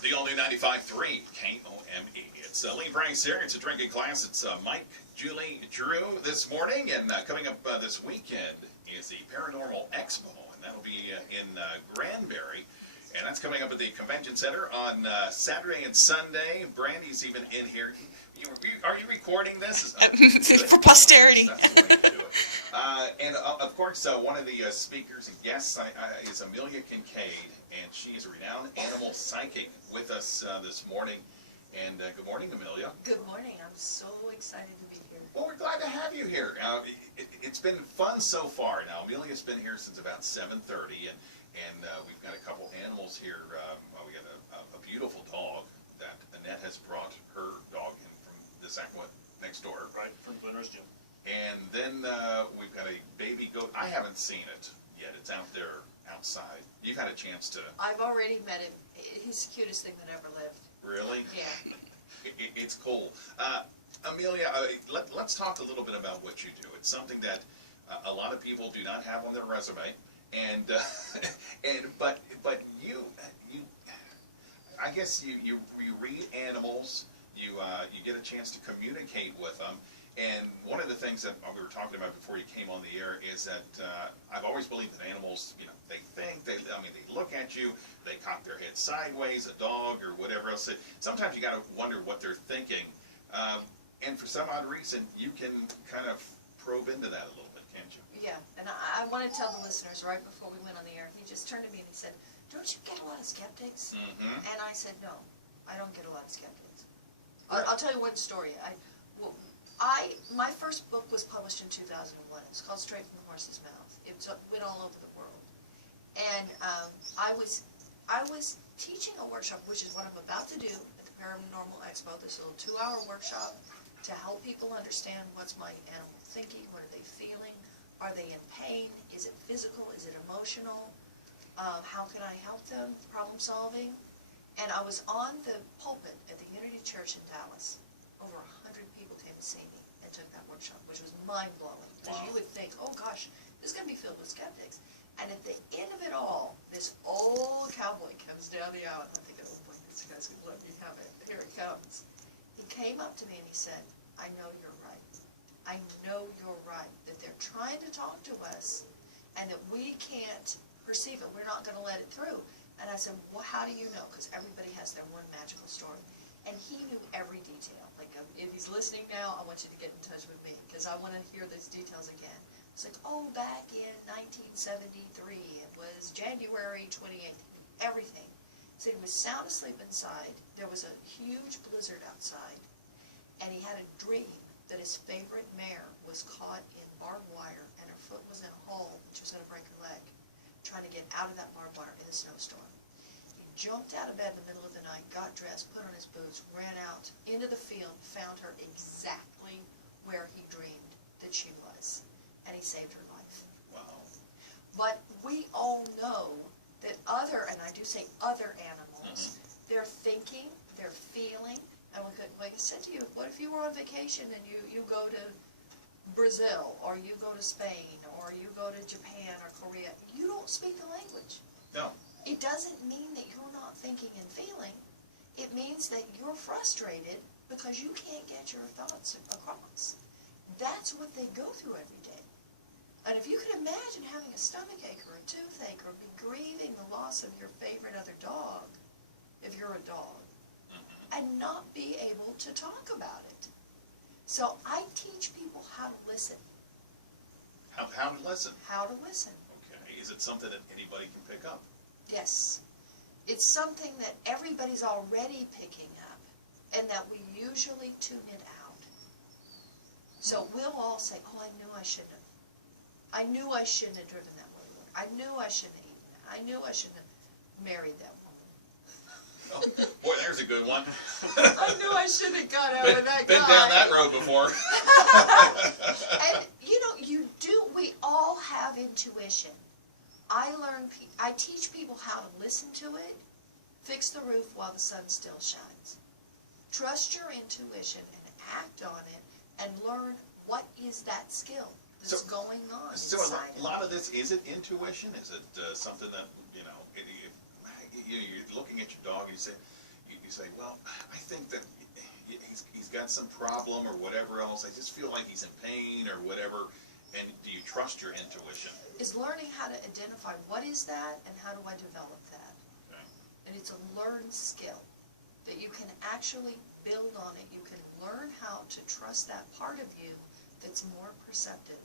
The all-new 95.3 KOME. It's Lee Bryce here. It's a drinking class. It's Mike, Julie, Drew this morning. And coming up this weekend is the Paranormal Expo. And that'll be in Granbury. And that's coming up at the Convention Center on Saturday and Sunday. Brandy's even in here. Are you recording this? For posterity. That's the way to do it. And of course, one of the speakers and guests is Amelia Kinkade, and she is a renowned animal psychic with us this morning. And good morning, Amelia. Good morning. I'm so excited to be here. Well, we're glad to have you here. It's been fun so far. Now, Amelia's been here since about 7:30, and we've got a couple animals here. We got a beautiful dog that Annette has brought her dog in from this aqua next door. Right, from Glen Rose Gym. And then we've got a baby goat. I haven't seen it yet. It's out there outside. You've had a chance to... I've already met him. He's the cutest thing that ever lived. Really? Yeah. It's cool. Amelia, let's talk a little bit about what you do. It's something that a lot of people do not have on their resume. And but you I guess you read animals. You get a chance to communicate with them. And one of the things that we were talking about before you came on the air is that I've always believed that animals, they think, they look at you, they cock their head sideways, a dog or whatever else. Sometimes you got to wonder what they're thinking. And for some odd reason, you can kind of probe into that a little bit, can't you? Yeah, and I want to tell the listeners right before we went on the air, he just turned to me and he said, "Don't you get a lot of skeptics?" Mm-hmm. And I said, "No, I don't get a lot of skeptics." I'll tell you one story. My first book was published in 2001. It was called Straight from the Horse's Mouth. It went all over the world. And I was teaching a workshop, which is what I'm about to do at the Paranormal Expo, this little 2-hour workshop to help people understand what's my animal thinking, what are they feeling, are they in pain, is it physical, is it emotional, how can I help them, problem solving. And I was on the pulpit at the Unity Church in Dallas. Over 100 people came to see me and took that workshop, which was mind-blowing. Because you would think, oh gosh, this is going to be filled with skeptics. And at the end of it all, this old cowboy comes down the aisle. I'm thinking, oh boy, this guy's going to let me have it. Here it comes. He came up to me and he said, "I know you're right. I know you're right. That they're trying to talk to us and that we can't perceive it. We're not going to let it through." And I said, "Well, how do you know?" Because everybody has their one magical story. And he knew every detail. Like, if he's listening now, I want you to get in touch with me because I want to hear those details again. It's like, oh, back in 1973, it was January 28th, everything. So he was sound asleep inside. There was a huge blizzard outside. And he had a dream that his favorite mare was caught in barbed wire and her foot was in a hole, which was going to break her leg, trying to get out of that barbed wire in a snowstorm. Jumped out of bed in the middle of the night, got dressed, put on his boots, ran out into the field, found her exactly where he dreamed that she was, and he saved her life. Wow. But we all know that and I do say other animals, they're thinking, they're feeling, and like I said to you, what if you were on vacation and you go to Brazil, or you go to Spain, or you go to Japan or Korea, you don't speak the language. No. It doesn't mean that you're not thinking and feeling. It means that you're frustrated because you can't get your thoughts across. That's what they go through every day. And if you can imagine having a stomachache or a toothache or be grieving the loss of your favorite other dog, if you're a dog, and not be able to talk about it. So I teach people how to listen. How to listen? How to listen. Okay. Is it something that anybody can pick up? Yes. It's something that everybody's already picking up, and that we usually tune it out. So we'll all say, oh, I knew I shouldn't have. I knew I shouldn't have driven that woman. I knew I shouldn't have eaten that. I knew I shouldn't have married that woman. Oh, boy, there's a good one. I knew I shouldn't have got out with that guy. Been down that road before. And, we all have intuition. I teach people how to listen to it, fix the roof while the sun still shines. Trust your intuition and act on it and learn what is that skill that's going on inside. So a lot of this, is it intuition? Is it something that, you're looking at your dog and you say, you say, well, I think that he's got some problem or whatever else. I just feel like he's in pain or whatever. And do you trust your intuition? Is learning how to identify what is that and how do I develop that. Okay. And it's a learned skill that you can actually build on it. You can learn how to trust that part of you that's more perceptive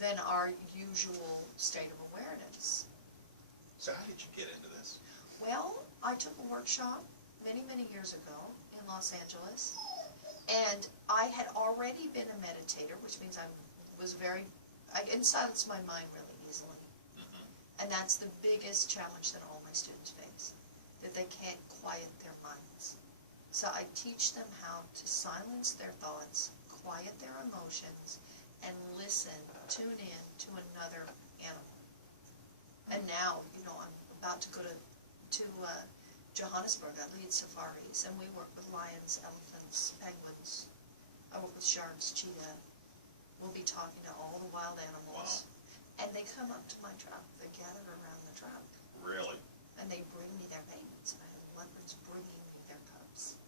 than our usual state of awareness. So how did you get into this? Well, I took a workshop many, many years ago in Los Angeles, and I had already been a meditator, which means I can silence my mind really easily. And that's the biggest challenge that all my students face, that they can't quiet their minds. So I teach them how to silence their thoughts, quiet their emotions, and listen, tune in to another animal. And now, you know, I'm about to go to Johannesburg. I lead safaris, and we work with lions, elephants, penguins. I work with sharks, cheetah. We'll be talking to all the wild animals. Wow. And they come up to my truck. They gather around the truck. Really? And they bring me their babies. And I have leopards bringing me their cubs.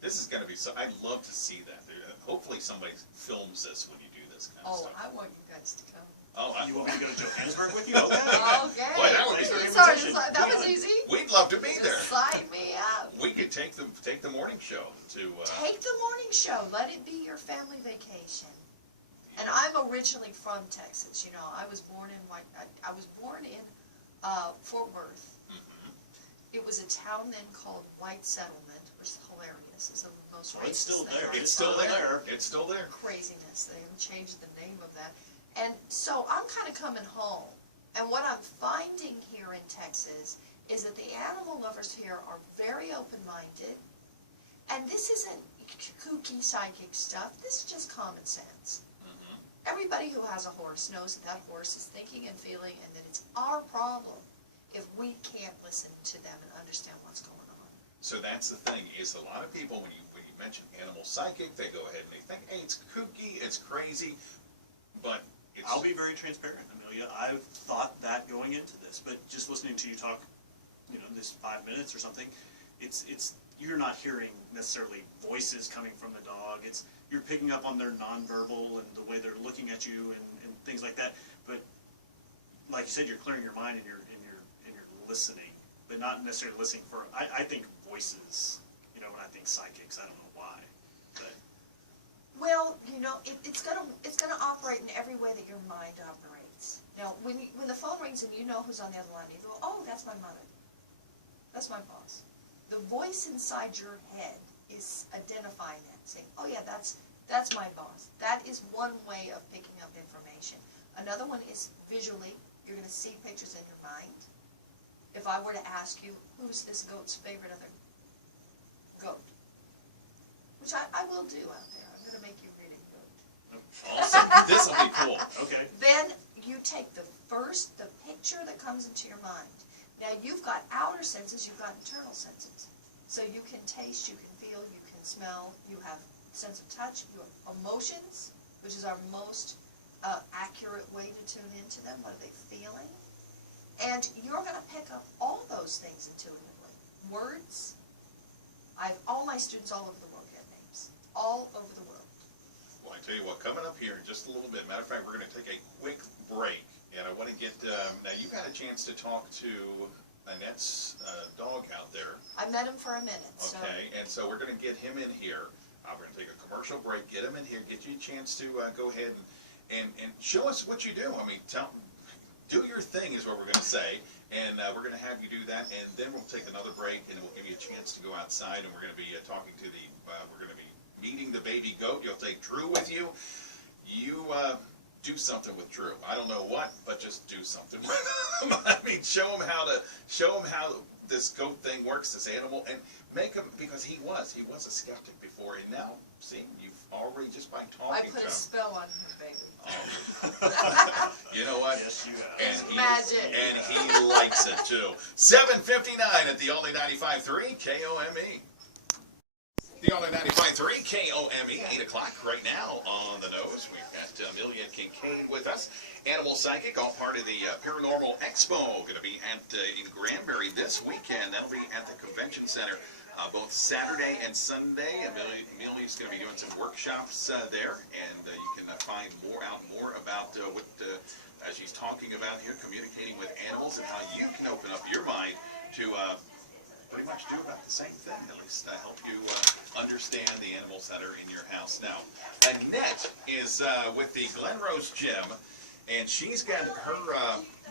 This is going to be so. I'd love to see that. Hopefully somebody films this when you do this kind of stuff. Oh, I want you guys to come. Oh, You want me to go to Johannesburg with you? Okay. Okay. Boy, that would be Thanks for the Sorry, invitation. that was easy. We'd love to be there. Just sign me up. We could take the morning show to. Take the morning show. Let it be your family vacation. And I'm originally from Texas. You know, I was born in Fort Worth. It was a town then called White Settlement, which is hilarious. It's the most racist It's still thing there. I've It's still heard. there. It's still there. Craziness. They haven't changed the name of that. And so I'm kind of coming home. And what I'm finding here in Texas is that the animal lovers here are very open-minded. And this isn't kooky psychic stuff. This is just common sense. Everybody who has a horse knows that that horse is thinking and feeling, and that it's our problem if we can't listen to them and understand what's going on. So that's the thing, is a lot of people, when you mention animal psychic, they go ahead and they think, hey, it's kooky, it's crazy, but it's... I'll be very transparent, Amelia. I've thought that going into this, but just listening to you talk, you know, this 5 minutes or something, it's you're not hearing necessarily voices coming from the dog. You're picking up on their nonverbal and the way they're looking at you and things like that. But like you said, you're clearing your mind and you're listening, but not necessarily listening for. I think voices. You know, when I think psychics, I don't know why. But Well, you know, it's gonna operate in every way that your mind operates. Now, when the phone rings and you know who's on the other line, you go, oh, that's my mother. That's my boss. The voice inside your head is identifying that, saying, oh yeah, that's my boss. That is one way of picking up information. Another one is visually. You're going to see pictures in your mind. If I were to ask you, who's this goat's favorite other goat? Which I will do out there. I'm going to make you read a goat. Awesome. This will be cool. okay. Then you take the picture that comes into your mind. Now you've got outer senses, you've got internal senses. So you can taste, you can feel, you can smell, you have sense of touch, you have emotions, which is our most accurate way to tune into them. What are they feeling? And you're going to pick up all those things intuitively. Words. All my students all over the world get names. All over the world. Well, I tell you what, coming up here in just a little bit, matter of fact, we're going to take a quick break. And I want to get, now you've had a chance to talk to Annette's dog out there. I met him for a minute. Okay, and so we're going to get him in here. We're going to take a commercial break, get him in here, get you a chance to go ahead and show us what you do. I mean, do your thing is what we're going to say, and we're going to have you do that, and then we'll take another break, and we'll give you a chance to go outside, and we're going to be talking to we're going to be meeting the baby goat. You'll take Drew with you. You do something with Drew. I don't know what, but just do something with him. I mean, show him how this goat thing works, this animal, and make him, because he was a skeptic before, and now, see, you've already, just by talking I to put him. a spell on him, baby. You know what? Yes, you have. And It's magic. And he likes it too. 7:59 at the only 95.3 KOME. The only 95.3 KOME, 8 o'clock right now on the nose. We've got Amelia Kinkade with us, animal psychic, all part of the Paranormal Expo. Going to be at in Granbury this weekend. That'll be at the Convention Center both Saturday and Sunday. Amelia's going to be doing some workshops there, and you can find out more about what she's talking about here, communicating with animals, and how you can open up your mind to pretty much do about the same thing, at least help you understand the animals that are in your house. Now, Annette is with the Glen Rose Gym, and she's got her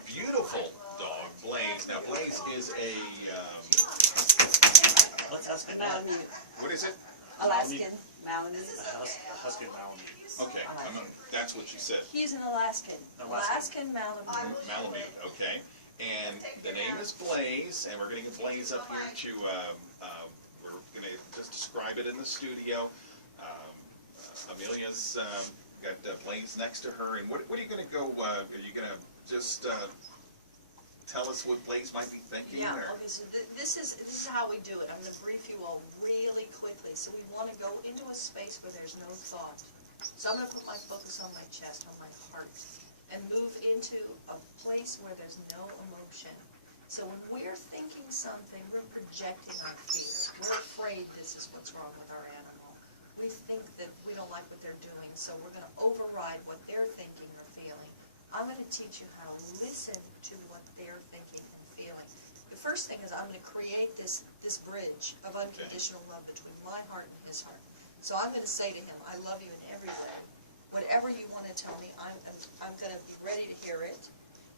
beautiful dog, Blaze. Now, Blaze is a, Let's ask it. Malamute. what is it? Alaskan Malamute. Husky and Malamute. Okay, that's what she said. He's an Alaskan. Alaskan. Malamute. Malamute, okay. And the name is Blaze, and we're going to get Blaze up here to, we're going to just describe it in the studio. Amelia's got Blaze next to her, and what are you going to go, are you going to just tell us what Blaze might be thinking? Yeah, Or? okay, so this is how we do it. I'm gonna brief you all really quickly. So we wanna go into a space where there's no thought. So I'm gonna put my focus on my chest, on my heart, and move into a place where there's no emotion. So when we're thinking something, we're projecting our fear. We're afraid this is what's wrong with our animal. We think that we don't like what they're doing, so we're gonna override what they're thinking or feeling. I'm going to teach you how to listen to what they're thinking and feeling. The first thing is I'm going to create this bridge of unconditional love between my heart and his heart. So I'm going to say to him, I love you in every way. Whatever you want to tell me, I'm going to be ready to hear it.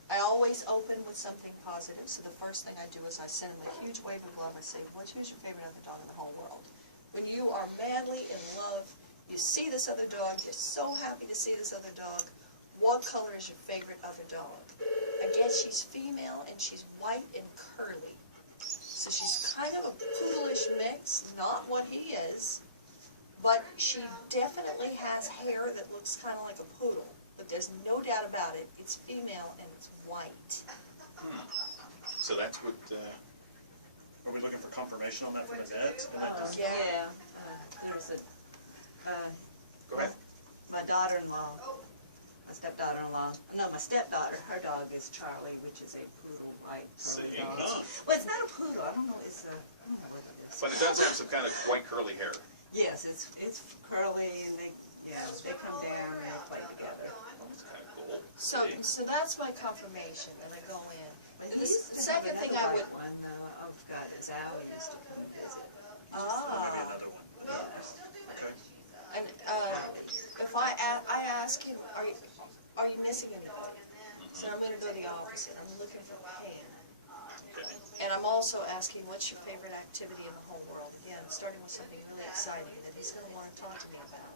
I always open with something positive, so the first thing I do is I send him a huge wave of love. I say, who's your favorite other dog in the whole world? When you are madly in love, you see this other dog, you're so happy to see this other dog. What color is your favorite other dog? Again, she's female and she's white and curly. So she's kind of a poodleish mix, not what he is, but she definitely has hair that looks kind of like a poodle. But there's no doubt about it, it's female and it's white. So that's what, Are we looking for confirmation on that from Annette? Yeah. There's a, go ahead. my daughter-in-law, my stepdaughter-in-law, no, my stepdaughter, her dog is Charlie, which is a poodle white See, dog. huh? Well, it's not a poodle, I don't know, I don't know what it is. But it does have some kind of white curly hair. Yes, it's curly and they come down and they play together. That's kind of cool. So that's my confirmation, and I go in. The second thing I would, One, oh God, is Allie used to come and visit. Maybe ah, another one. Okay. and if I ask him, are you missing anybody? So I'm going to go the opposite. I'm looking for pain. Okay. And I'm also asking, what's your favorite activity in the whole world? Again, starting with something really exciting that he's going to want to talk to me about.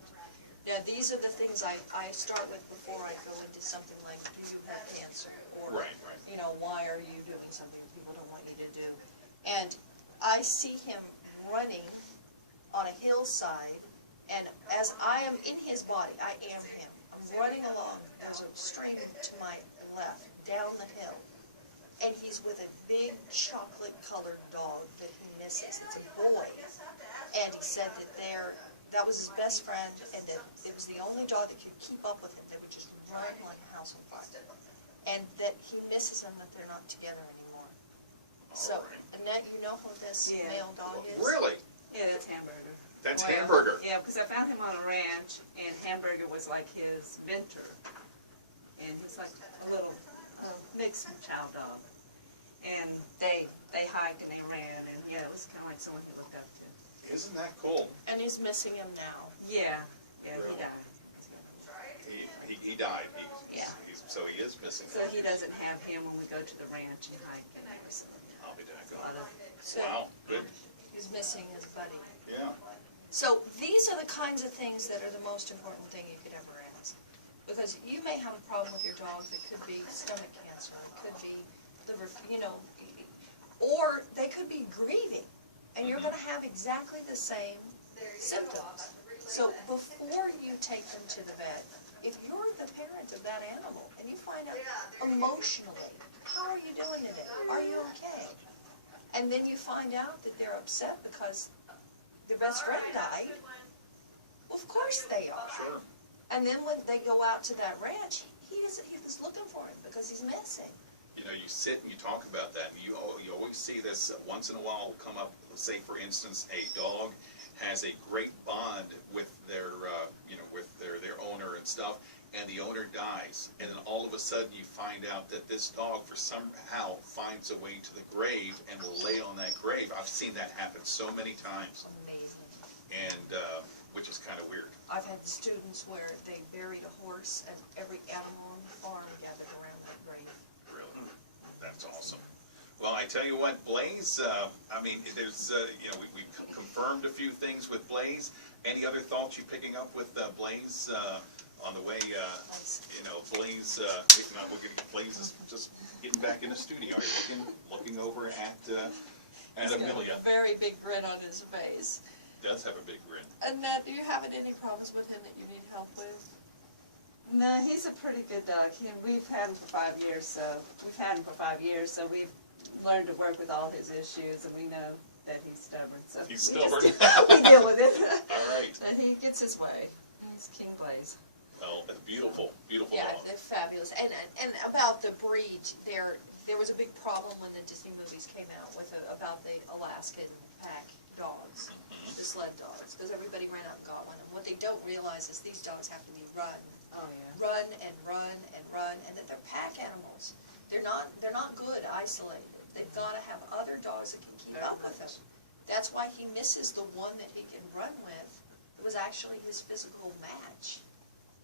Now, these are the things I start with before I go into something like, do you have cancer? Or, Right. you know, why are you doing something people don't want you to do? And I see him running on a hillside, and as I am in his body, I am him. I'm running along. There's a stream to my left, down the hill. And he's with a big chocolate-colored dog that he misses. It's a boy. And he said that was his best friend, and that it was the only dog that could keep up with him. They would just run like a house on fire. And that he misses them, that they're not together anymore. So, Annette, you know who this Yeah. male dog is? Really? Yeah, that's Hamburger. That's Well, Hamburger. Yeah, because I found him on a ranch, and Hamburger was like his mentor. And he's like a little mixed chow dog. And they hiked and they ran, and yeah, it was kind of like someone he looked up to. Isn't that cool? And he's missing him now. Yeah, he Really? died. He died. Yeah. So he is missing. So he doesn't have him when we go to the ranch and hike and everything. I'll be A lot doggone. of So Wow. Good. he's missing his buddy. Yeah. So these are the kinds of things that are the most important thing you could ever ask. Because you may have a problem with your dog that could be stomach cancer, it could be liver, or they could be grieving, and you're going to have exactly the same symptoms. So before you take them to the vet, if you're the parent of that animal and you find out emotionally, how are you doing today? Are you okay? And then you find out that they're upset because their best friend died. Well, of course they are. Sure. And then when they go out to that ranch, he was looking for him because he's missing. You know, you sit and you talk about that, and you always see this once in a while will come up. Say, for instance, a dog has a great bond with their, with their owner and stuff, and the owner dies, and then all of a sudden you find out that this dog, for somehow, finds a way to the grave and will lay on that grave. I've seen that happen so many times, Amazing. and which is kind of weird. I've had students where they buried a horse and every animal on the farm gathered around that grave. Really, that's awesome. Well, I tell you what, Blaze, I mean, there's, we confirmed a few things with Blaze. Any other thoughts you picking up with Blaze on the way, Blaze, Blaze is just getting back in the studio, looking over at Amelia. Very big grin on his face. Does have a big grin. Annette, do you have any problems with him that you need help with? No, he's a pretty good dog. We've had him for 5 years, so we've learned to work with all his issues, and we know that he's stubborn. So He's stubborn. We deal with it. All right. But he gets his way. He's King Blaze. Well, beautiful, beautiful Yeah, dog. they're fabulous. And about the breed, there was a big problem when the Disney movies came out with about the Alaskan pack dogs, the sled dogs, because everybody ran out and got one. And what they don't realize is these dogs have to be run. Oh, yeah. Run and run and run, and that they're pack animals. They're not good isolated. They've got to have other dogs that can keep up with them. That's why he misses the one that he can run with. It was actually his physical match.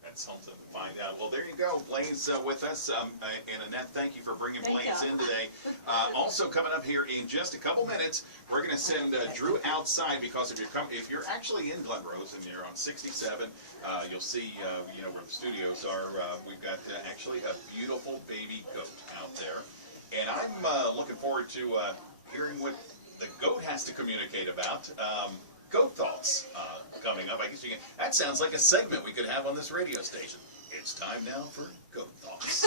That's something to find out. Well, there you go, Blaze with us. And Annette, thank you for bringing Thank Blaze you. in today. Also coming up here in just a couple minutes, we're going to send Drew outside, because if you're actually in Glen Rose and you're on 67, you'll see where the studios are. We've got actually a beautiful baby goat out there, and I'm looking forward to hearing what the goat has to communicate about. Goat thoughts coming up. I guess that sounds like a segment we could have on this radio station. It's time now for goat thoughts.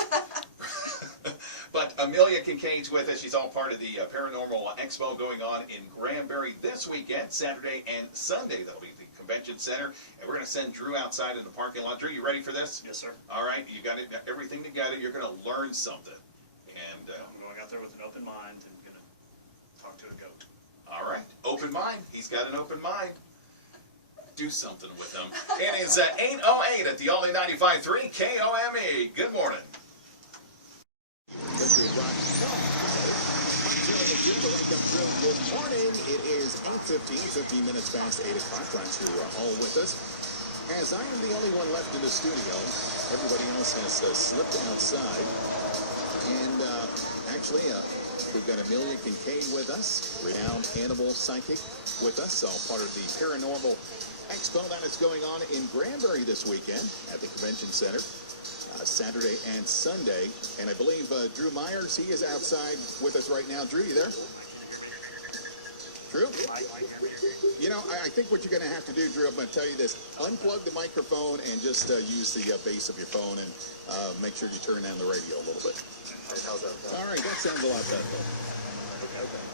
But Amelia Kinkade's with us. She's all part of the Paranormal Expo going on in Granbury this weekend, Saturday and Sunday. That'll be at the convention center, and we're going to send Drew outside in the parking lot. Drew, you ready for this? Yes, sir. All right, you got everything together. You're going to learn something, and I'm going out there with an open mind and going to talk to a goat. all right, open mind. He's got an open mind. Do something with him. It is 8:08 at the only 95.3 KOME. Good morning. Good morning. It is 8:15, 15 minutes past 8 o'clock. Glad you're all with us. As I am the only one left in the studio, everybody else has slipped outside. And actually, we've got Amelia Kinkade with us, renowned animal psychic with us, all part of the Paranormal Expo that is going on in Granbury this weekend at the Convention Center, Saturday and Sunday. And I believe Drew Myers, he is outside with us right now. Drew, you there? Drew? You know, I think what you're going to have to do, Drew, I'm going to tell you this. Unplug the microphone and just use the base of your phone, and make sure you turn down the radio a little bit. How's that? All right, that sounds a lot better. Okay.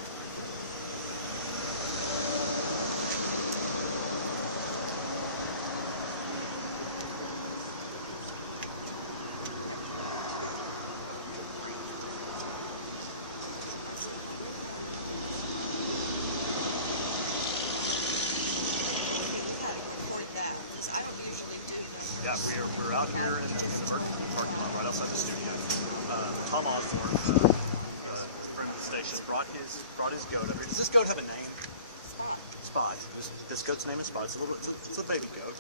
Yeah, we're out here in the emergency parking lot right outside the studio. Tom Osborne, friend of the station, brought his goat up here. Does this goat have a name? Spot. This goat's name is Spot. It's a baby goat.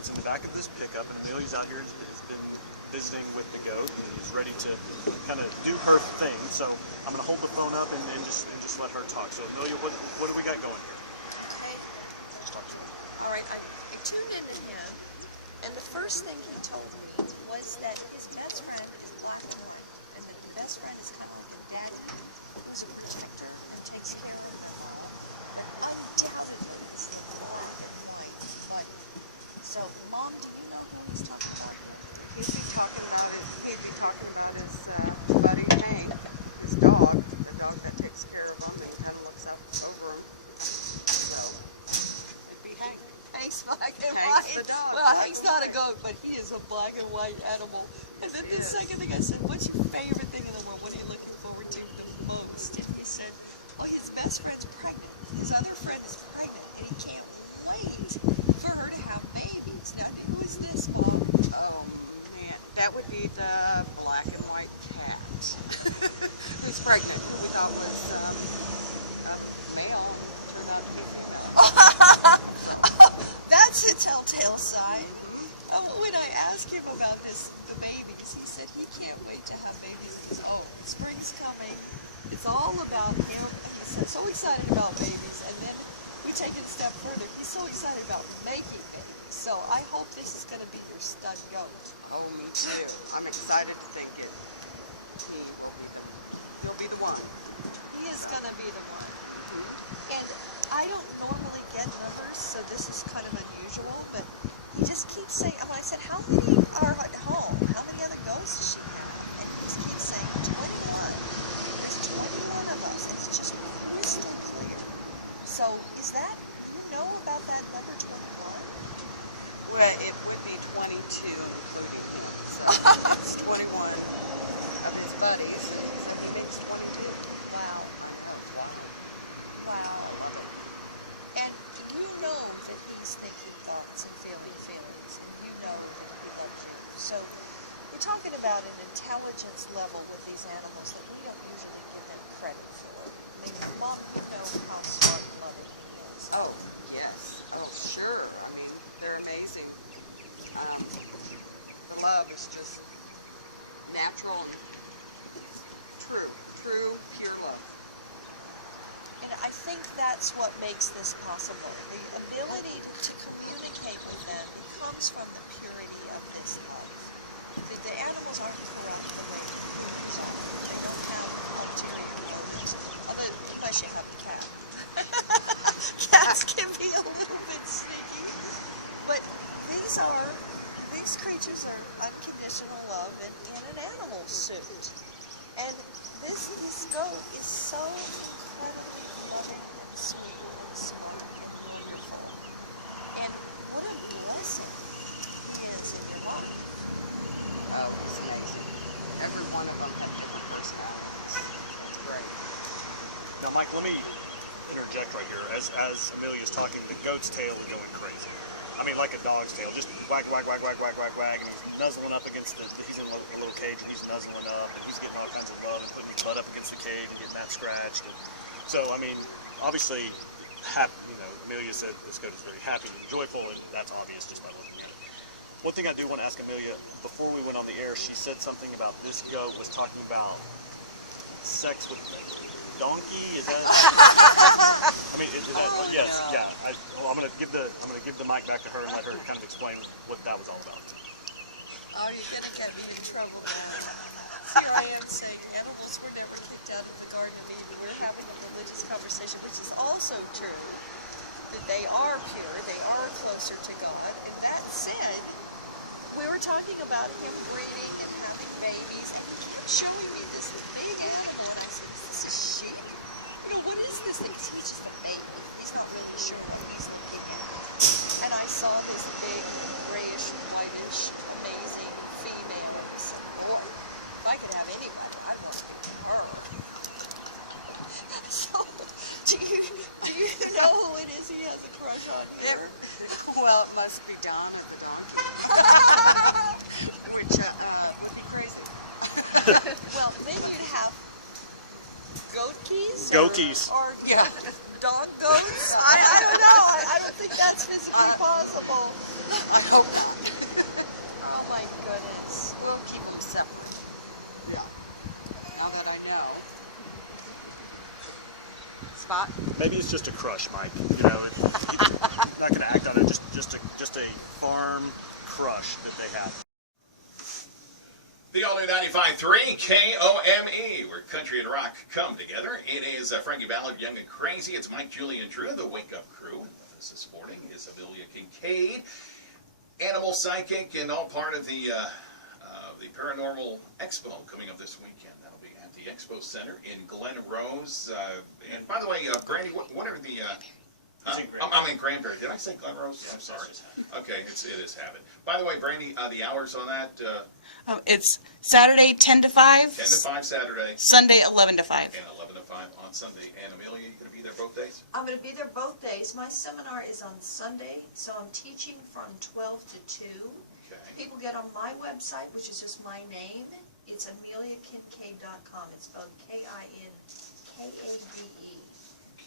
It's in the back of this pickup, and Amelia's out here has been visiting with the goat and is ready to kind of do her thing. So I'm going to hold the phone up and just let her talk. So Amelia, what do we got going here? Okay. All right, I tuned into him, and the first thing he told me was that his best friend is black and white, and that the best friend is kind of like a daddy who's a protector and takes care of him. And undoubtedly, it's the black and white. But so, Mom, do you know who he's talking about? He'd be talking about his buddy Hank, his dog, the dog that takes care of him and kind of looks up over him. So, he's not a goat, but he is a black and white animal. And then the second thing I said, what's your favorite thing in the world? What are you looking forward to the most? And he said, oh, his best friend's pregnant. His other friend is pregnant, and he can't wait for her to have babies. Now, who is this, Mom? Oh, man, that would be the black and white cat. Who's pregnant. We thought was a male, turned out to be female. That's a telltale sign. When I asked him about the babies, he said he can't wait to have babies. He's, oh, spring's coming. It's all about him. He's so excited about babies. And then we take it a step further. He's so excited about making babies. So I hope this is going to be your stud goat. Oh, me too. I'm excited to think it. He'll be the one. He is going to be the one. And I don't normally get numbers, so this is kind of unusual, but he just keeps saying, when I said, how many are at home? How many other ghosts does she have? And he just keeps saying, 21. There's 21 of us. And it's just crystal clear. So is that, do you know about that number 21? Well, it would be 22, including him. So it's 21 of his buddies. So he makes 22. Wow. Wow. And you know that he's thinking thoughts and feeling feelings, and you know that he loves you. So we're talking about an intelligence level with these animals that we don't usually give them credit for. I mean, Mom, you know how smart and loving he is. Oh, yes. Oh, sure. I mean, they're amazing. The love is just natural and true, pure love. And I think that's what makes this possible. The ability to communicate with them comes from the purity of this life. The animals aren't corrupt the way humans are. They don't have ulterior motives, although unless you have a cat. Cats can be a little bit sneaky. But these creatures are unconditional love in an animal suit. And this goat is so incredibly loving and sweet and smart and wonderful. And what a blessing he is in your life. Oh, it's amazing. Every one of them have different personalities. It's great. Now, Mike, let me interject right here. As Amelia's talking, the goat's tail is going crazy. I mean, like a dog's tail, just wag, wag, wag, wag, wag, wag, wag, and he's nuzzling up against he's in a little cage, and he's nuzzling up, and he's getting all kinds of love, and putting his butt up against the cage, and getting that scratched. And so, I mean, obviously, Amelia said this goat is very happy and joyful, and that's obvious just by looking at it. One thing I do want to ask Amelia, before we went on the air, she said something about this goat was talking about sex with donkey. Is that? I mean, is that? Yes, no. Yeah. I'm gonna give the mic back to her and let her kind of explain what that was all about. Oh, you're gonna get me in trouble now. Here I am saying animals were never kicked out of the Garden of Eden. We're having a religious conversation, which is also true. That they are pure, they are closer to God. And that said, we were talking about him breeding and having babies, and he kept showing me this big animal, and I said, is this a sheep? You know, what is this thing? He's just a baby. He's not really sure what he's looking at. And I saw this big, grayish, whitish, amazing female. And I said, Lord, if I could have anybody, I'd want to be her. So, do you know who it is he has a crush on here? Well, it must be Don at the donkey. Which would be crazy. Well, then you'd have goat keys? Goat keys. Or dog goats? I don't know. I don't think that's physically possible. I hope not. Oh my goodness. We'll keep them separate. Yeah. Now that I know. Spot? Maybe it's just a crush, Mike. You know, I'm not gonna act on it. Just a farm crush that they have. The all-new 95.3 KOME, where country and rock come together. It is Frankie Ballard, Young and Crazy. It's Mike, Julie, and Drew, the Wake Up Crew. And with us this morning is Amelia Kinkade, animal psychic, and all part of the Paranormal Expo coming up this weekend. That'll be at the Expo Center in Glen Rose. And by the way, Brandy, what are the It's in Granbury. I'm in Granbury. Did I say Glen Rose? Yeah, I'm sorry. that's just habit. Okay, it is habit. By the way, Brandy, the hours on that, It's Saturday 10 to 5, 10 to 5 Saturday Sunday 11 to 5. and 11 to 5 on Sunday. And Amelia, you going to be there both days? I'm going to be there both days. My seminar is on Sunday, so I'm teaching from 12 to 2. Okay. People get on my website, which is just my name. It's ameliakinkade.com. It's spelled Kinkade.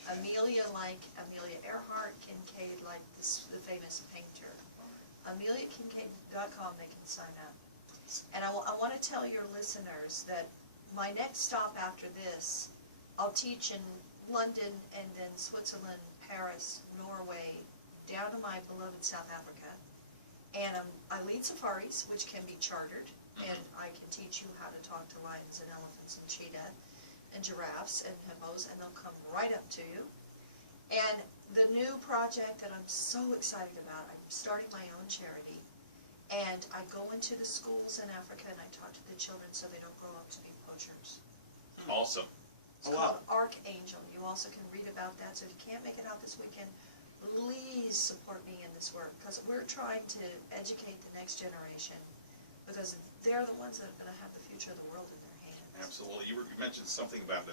Amelia like Amelia Earhart, Kinkade like the famous painter. AmeliaKinkade.com, they can sign up. And I want to tell your listeners that my next stop after this, I'll teach in London and then Switzerland, Paris, Norway, down to my beloved South Africa. And I lead safaris, which can be chartered, and I can teach you how to talk to lions and elephants and cheetah and giraffes and hippos, and they'll come right up to you. And the new project that I'm so excited about, I'm starting my own charity, and I go into the schools in Africa and I talk to the children so they don't grow up to be poachers. Awesome. It's called Archangel. You also can read about that, so if you can't make it out this weekend, please support me in this work, because we're trying to educate the next generation, because they're the ones that are going to have the future of the world in their hands. Absolutely. You mentioned something about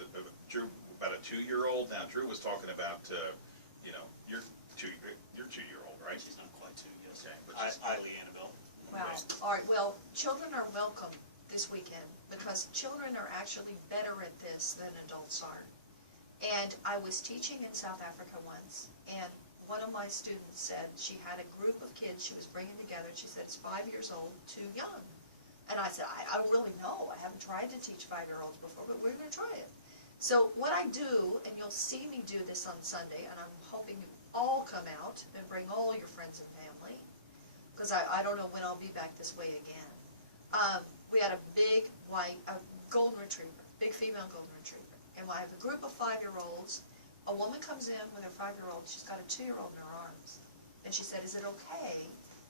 Drew, about a 2-year-old. Now, Drew was talking about, your 2-year-old, right? She's not quite 2, yes. Okay, but Eileen Annabelle. Wow. All right, well, children are welcome this weekend, because children are actually better at this than adults are. And I was teaching in South Africa once, and one of my students said she had a group of kids she was bringing together, and she said, it's 5 years old, too young. And I said, I don't really know. I haven't tried to teach 5-year-olds before, but we're going to try it. So what I do, and you'll see me do this on Sunday, and I'm hoping you all come out and bring all your friends and family, because I don't know when I'll be back this way again. We had a big white, golden retriever, big female golden retriever. And I have a group of 5-year-olds. A woman comes in with her 5-year-old. She's got a 2-year-old in her arms. And she said, is it okay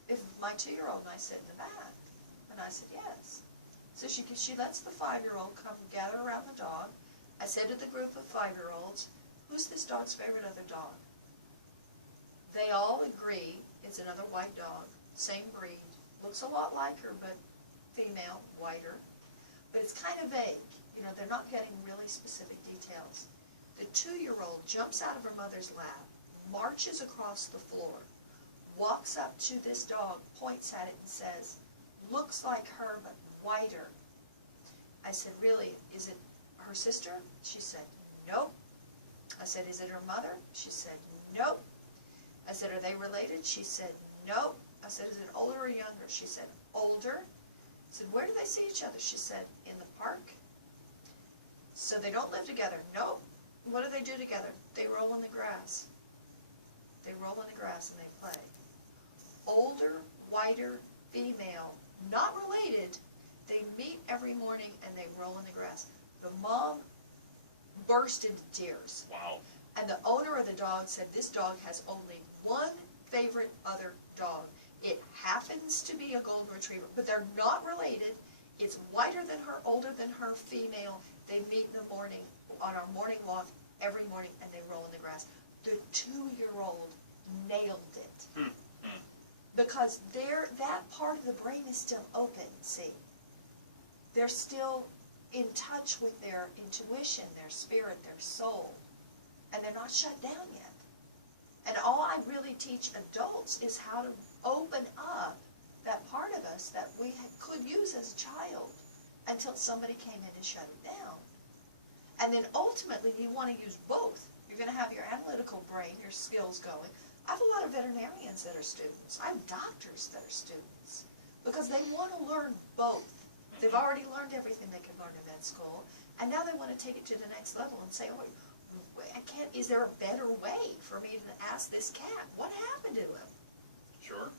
if my 2-year-old and I sit in the back? And I said, yes. So she lets the 5-year-old come gather around the dog. I said to the group of 5-year-olds, who's this dog's favorite other dog? They all agree it's another white dog, same breed, looks a lot like her, but female, whiter. But it's kind of vague. They're not getting really specific details. The 2-year-old jumps out of her mother's lap, marches across the floor, walks up to this dog, points at it and says, looks like her but whiter. I said, really, is it her sister? She said, nope. I said, is it her mother? She said, nope. I said, are they related? She said, nope. I said, is it older or younger? She said, older. I said, where do they see each other? She said, in the park. So they don't live together. Nope. What do they do together? They roll in the grass. They roll in the grass and they play. Older, whiter, female, not related. They meet every morning and they roll in the grass. The mom burst into tears. wow. And the owner of the dog said this dog has only one favorite other dog. It happens to be a golden retriever, but they're not related. It's whiter than her, older than her, female. They meet in the morning on our morning walk every morning, and they roll in the grass. The 2-year-old nailed it. Because that part of the brain is still open, see. They're still in touch with their intuition, their spirit, their soul, and they're not shut down yet. And all I really teach adults is how to open up that part of us that we could use as a child until somebody came in and shut it down. And then ultimately you want to use both. You're going to have your analytical brain, your skills going. I have a lot of veterinarians that are students. I have doctors that are students because they want to learn both. They've already learned everything they can learn in vet school, and now they want to take it to the next level and say, oh, is there a better way for me to ask this cat? What happened to him? Sure.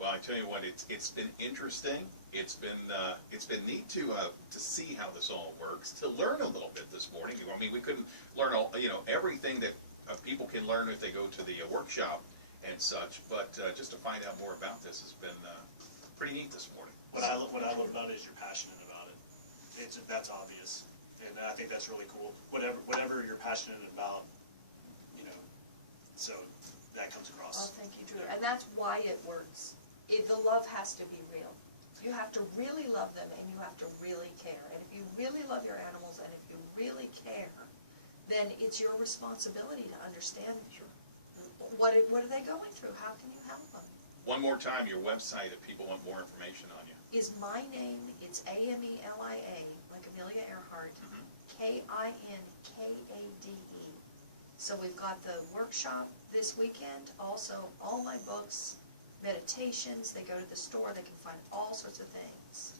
Well, I tell you what, it's been interesting. It's been neat to see how this all works. To learn a little bit this morning. I mean, we couldn't learn all, everything that people can learn if they go to the workshop and such. But just to find out more about this has been pretty neat this morning. What I love about it is you're passionate about it. That's obvious, and I think that's really cool. Whatever you're passionate about, so The love has to be real. You have to really love them, and you have to really care. And if you really love your animals, and if you really care, then it's your responsibility to understand what are they going through. How can you help them? One more time, your website if people want more information on you. Is my name, it's Amelia, like Amelia Earhart, Kinkade. So we've got the workshop this weekend, also all my books, meditations, they go to the store, they can find all sorts of things.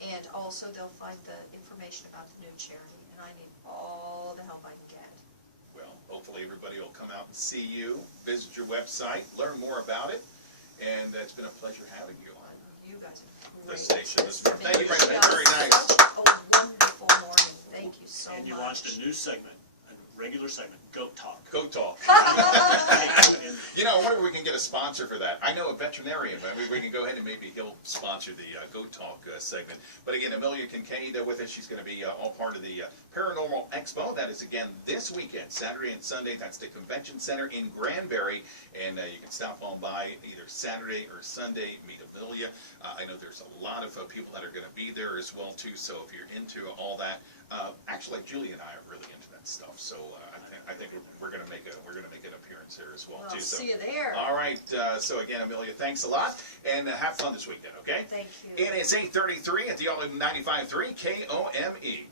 And also they'll find the information about the new charity, and I need all the help I can get. Well, hopefully everybody will come out and see you, visit your website, learn more about it, and it's been a pleasure having you on You guys are the great. station this It's morning. Thank you been very much. Very nice. Such a wonderful morning. Thank you so much. And you launched a new segment, a regular segment, Goat Talk. Go talk. And You know, I wonder if we can get a sponsor for that. I know a veterinarian, but maybe we can go ahead and maybe he'll sponsor the Go Talk segment. But again, Amelia Kinkade with us. She's going to be all part of the Paranormal Expo. That is, again, this weekend, Saturday and Sunday. That's the Convention Center in Granbury. And you can stop on by either Saturday or Sunday, meet Amelia. I know there's a lot of people that are going to be there as well, too. So if you're into all that, actually, Julie and I are really into that stuff. So I think we're going to make an appearance there as well, Well, too. So. see you there. All right, so again, Amelia, thanks a lot, and have fun this weekend, okay? Thank you. It is 8:33 at the all 95.3 KOME.